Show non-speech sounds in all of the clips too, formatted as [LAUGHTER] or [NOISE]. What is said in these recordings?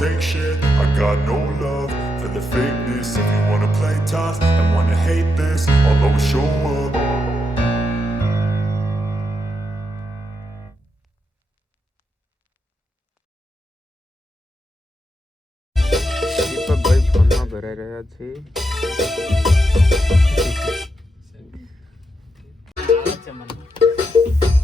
take shit. I got no love for the fakeness. If you wanna play tough and wanna hate this, I'll always show up. દીપકભાઈ ફોનમાં ભરાઈ રહ્યા છે ખમ્મા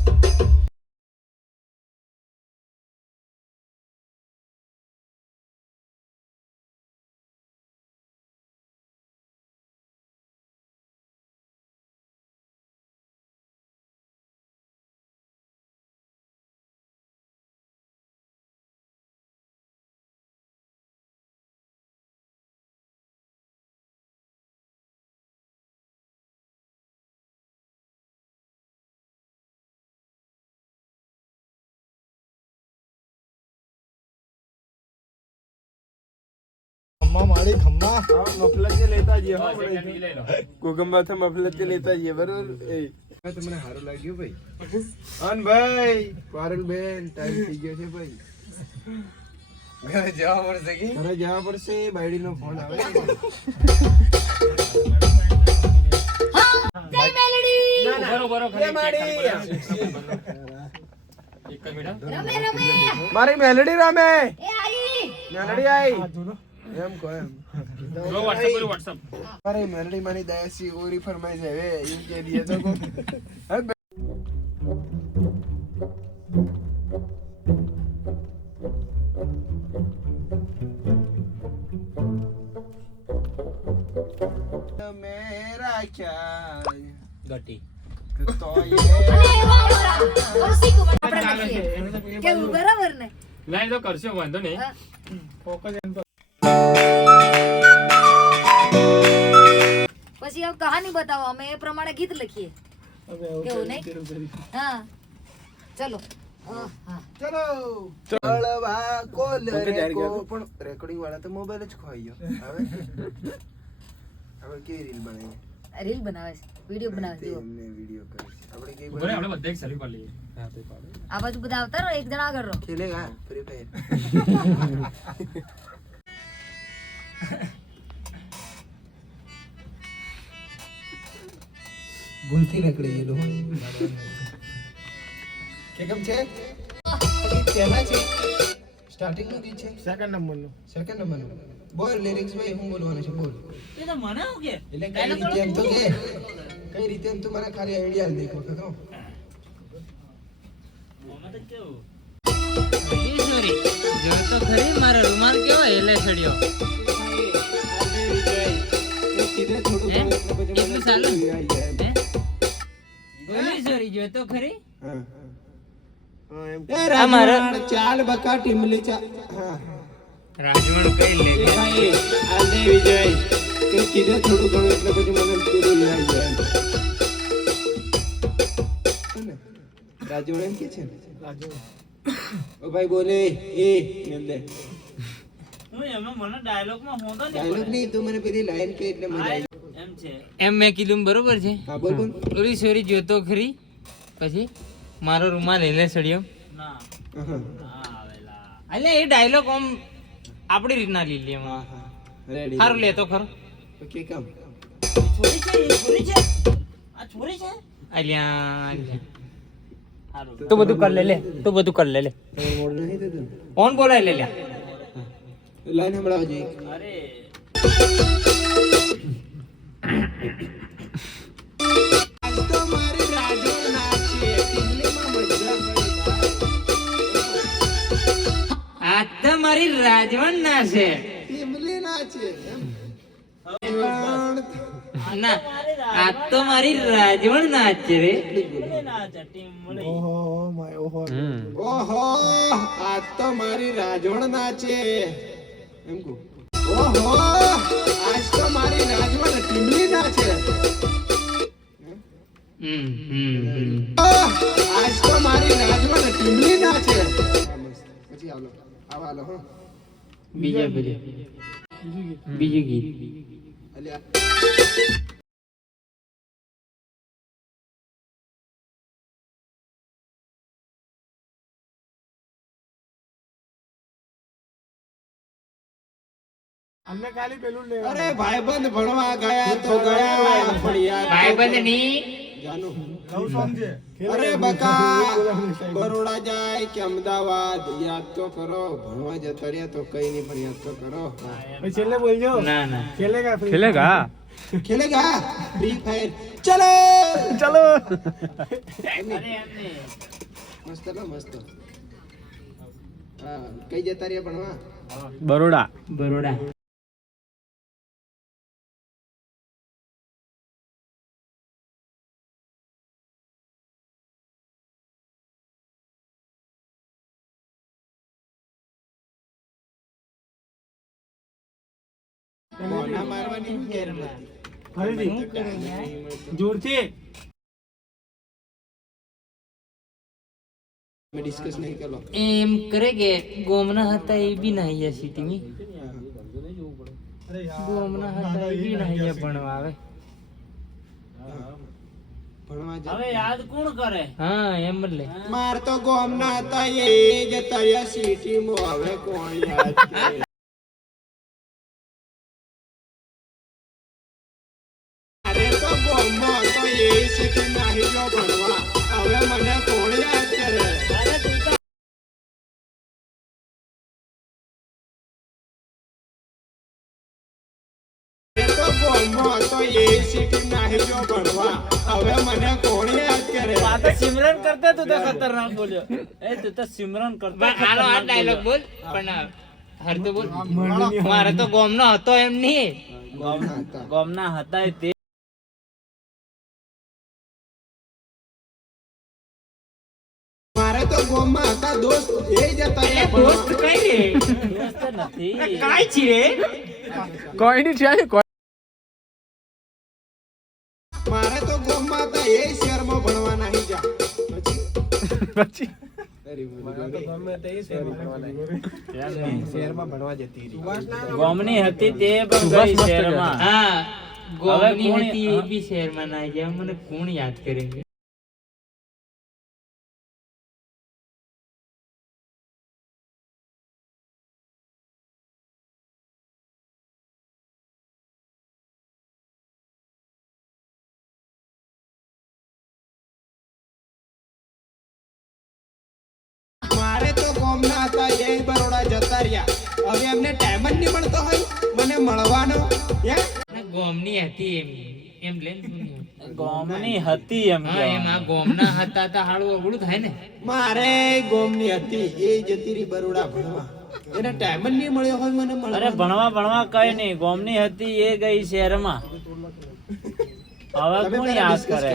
મારી ખમ્મા. મફલત લેતા જઈએ કોગંબાથી મફલત લેતા જઈએ બરોબર? એ. તમને સારું લાગ્યું ભાઈ? અન ભાઈ પારુલબેન ટાઈમ થઈ ગયો છે ભાઈ. ઘરે જવા પડશે કે? ઘરે જવા પડશે બાયડીનો ફોન આવે મારી જય મેલડી રમે! મેલડી રમે એ આઈ એમ. જો એમ કહો એમ અરે મરડી મારી દયાસી ઓરી ફરમાઈ હવે એમ કે દીએ તો કો મેરા તો આપણે [LAUGHS] લખીએ. કેવું? બરાબર ને? લાઈ તો કરશો વાંધો નહીં. હા. પછી હવે કહાની બતાવો અમે એ પ્રમાણે ગીત લખીએ. કેવું નહીં? હા. ચલો. હા, હા. ચલો. ચળવા કોલ રેકો પણ રેકોર્ડિંગ વાળા તો મોબાઈલ જ ખોઈ ગયો. હવે? હવે કેવી રીલ બનાવીએ? રીલ બનાવે છે. વીડિયો બનાવે છે જુઓ. એમને વિડિયો કરે આપણે કેવી બરાબર આપણે બધા એક સરી પર લઈએ. આ બાજુ બધા આવતા રહો એક જણા આગળ રહો. ખેલેગા ફ્રી ફાયર. [LAUGHS] ભૂલથી નીકળી ગયેલું કે કેમ છે પહેલા છે સ્ટાર્ટિંગનું ગીત છે સેકન્ડ નંબરનું સેકન્ડ નંબરનું બોલ લિરિક્સ ભાઈ હું બોલવાનું છે બોલ એટલે કઈ રીતે એમ તો કે કઈ રીતે એમ તો મને ખાલી આઈડિયા દેખો તો. જો તો ખરી મારો રૂમાલ કેવો હેલે ચડ્યો થોડું હે? ઘણું એટલે પછી મને સોરી જો તો ખરી? ચાલ બકા ટીમલી ચા રાજવણ કઈ લે એ વિજય કે કીધે થોડું ઘણું એટલે પછી મને પેલું આવી જાય એમ. કે છે ઓ ભાઈ બોલે એ હું એમાં મને ડાયલોગમાં હોતો ડાયલોગ નહીં તું મને પેલી લાઈન કે એટલે મજા આવી એમ મેં કીધું બરોબર છે. ઓલી સોરી જોતો ખરી. પછી મારો રૂમાલ હેલે ચડ્યો. હા અલે એ ડાયલોગ આમ આપણી રીતના લીધી એમાં. સારું લેતો ખરો. ઓકે કમ અલ્યા તું બધું કર લે લે. તું બધું કર લે લે. તમારે મોડ નહીં થતું ને? કોણ બોલાય લે લે. લાઈન હમણાં ના છે. એમ. ના આ તો મારી રાજવણ ના છે રે. ઓહો માય ઓહો. ઓહો આજ તો મારી રાજવણ નાચે એમ કહું. ઓહો આજ તો મારી રાજવણ ટીમલી નાચે હમ હમ આજ તો મારી રાજવણ ટીમલી નાચે પછી આવા હો. બીજા બીજું બીજું. ગીત. અલ્યા અમને ખાલી પેલું લેવા અરે ભાઈબંધ ભણવા ગયા તો ગયા. ભાઈબંધની અરે બકા બરોડા જાય કે અમદાવાદ યાદ તો કરો. ભણવા જતા રહ્યા તો કઈ નહીં પણ યાદ તો કરો. છેલ્લે બોલજો. ના ના. ખેલેગા ખેલેગા ખેલેગા ફ્રી ફાયર ચલો! ચલો. મસ્ત ના મસ્ત. હા કઈ જતા રહ્યા ભણવા? બરોડા. બરોડા. મોઢા મારવાની શું નથી જોરથી. અમે ડિસ્કસ નહીં કરો. એમ કરે કે ગોમના હતા એ બી ના અહીંયા સિટીમાં. ગોમના હતા એ બી ના અહીંયા ભણવા આવે. હવે યાદ કોણ કરે? હા એમ લે. માર તો ગોમના હતા એ જતા રહ્યા સિટીમાં. હવે કોણ યાદ કરે? ગોમમાં એ સિટી નાહી ગયો ભણવા. હવે મને કોણ યાદ કરે? સિમરન કરતા તું તો ખતરનાક બોલ્યો. એ તું તો સિમરન કરતા હાલો આ ડાયલોગ બોલ. પણ હર તો બોલ. મારે તો ગોમનો હતો એમ નહીં. ગોમના હતા ગોમના હતા તે. મારે તો ગોમમાં હતા દોસ્ત. એ જતા એ દોસ્ત કઈ રે? દોસ્ત નથી. કઈ છે? કોઈ નહીં છે પછી? ગોમની હતી તે પણ ગઈ શહેરમાં. હા ગોમની હતી એ બી શહેરમાં ના ગયા. મને કોણ યાદ કરે મારે હતા એ બરોડા જતા રહ્યા. હવે એમને ટાઈમ જ નહીં મળતો હોય. મને મળવાનો. હે? ગોમની હતી એમ. એમ લે ગોમની હતી એમ હા એમ આ ગોમના હતા તો હાળું અગળું થાય ને. મારે ગોમની હતી. એ જતી રહી બરોડા ભણવા. એને ટાઈમ જ નહીં મળ્યો હોય મને અરે ભણવા ભણવા કઈ નહીં. ગોમની હતી એ ગઈ શહેરમાં. હવે કોણ યાદ કરે?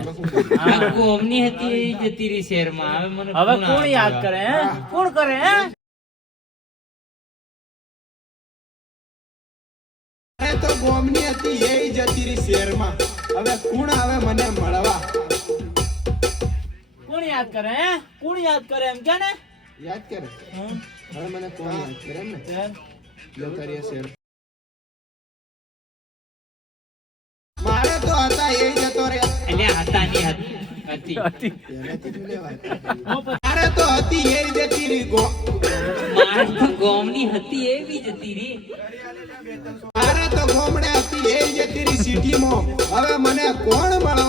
ગોમની હતી એ જતી રહી શહેરમાં હવે મને હવે કોણ યાદ કરે? હે? કોણ કરે હે? તો ગોમની હતી એ જતી રહી શહેરમાં હવે કોણ આવે મને મળવા? કોણ યાદ કરે હે? કોણ યાદ કરે એમ કે ને? યાદ કરે? હવે મને કોણ યાદ કરે એમ ને? જતા રહ્યા હતા એ જતો રહ્યા. એટલે હતા ની હતી. પહેલેથી જ લેવાય. મારે તો હતી એ જતી રહી ગો. મારે તો ગોમની હતી એ બી જતી રહી મારે તો ગોમડે હતી એ જતી રહી સિટીમાં. હવે મને કોણ મળવા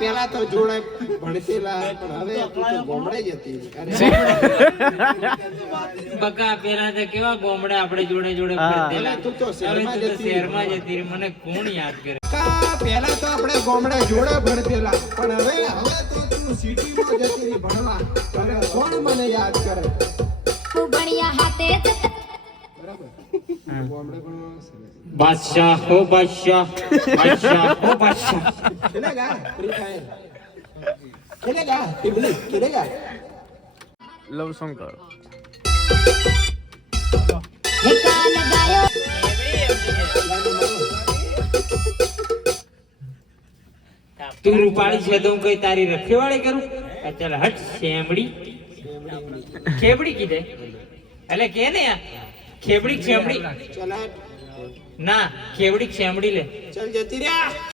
પેલા તો જોડે ભણતેલા પણ હવે ગોમડે જ હતી. અરે બકા પેલા તો કેવા ગોમડે આપણે જોડે જોડે ભણતેલા તું તો શહેરમાં જતી શહેરમાં જતી મને કોણ યાદ કરે? પેલા તો આપણે ગોમડે જોડે ભણતેલા પણ હવે હવે તો તું સિટીમાં જતી રહી ભણવા. કોણ મને યાદ કરે? બાદશાહ બાદશાહ બાદશાહ લવ સોંગ તું રૂપાળી છે તો હું કઈ તારી રખેવાળી કરું? ચાલ હટ શેમડી. શેમડી કીધે. એટલે કે ને આ? ખેબડી ખેબડી. ના ખેબડી ખેમડી લે. ચલ જતી રહ્યા.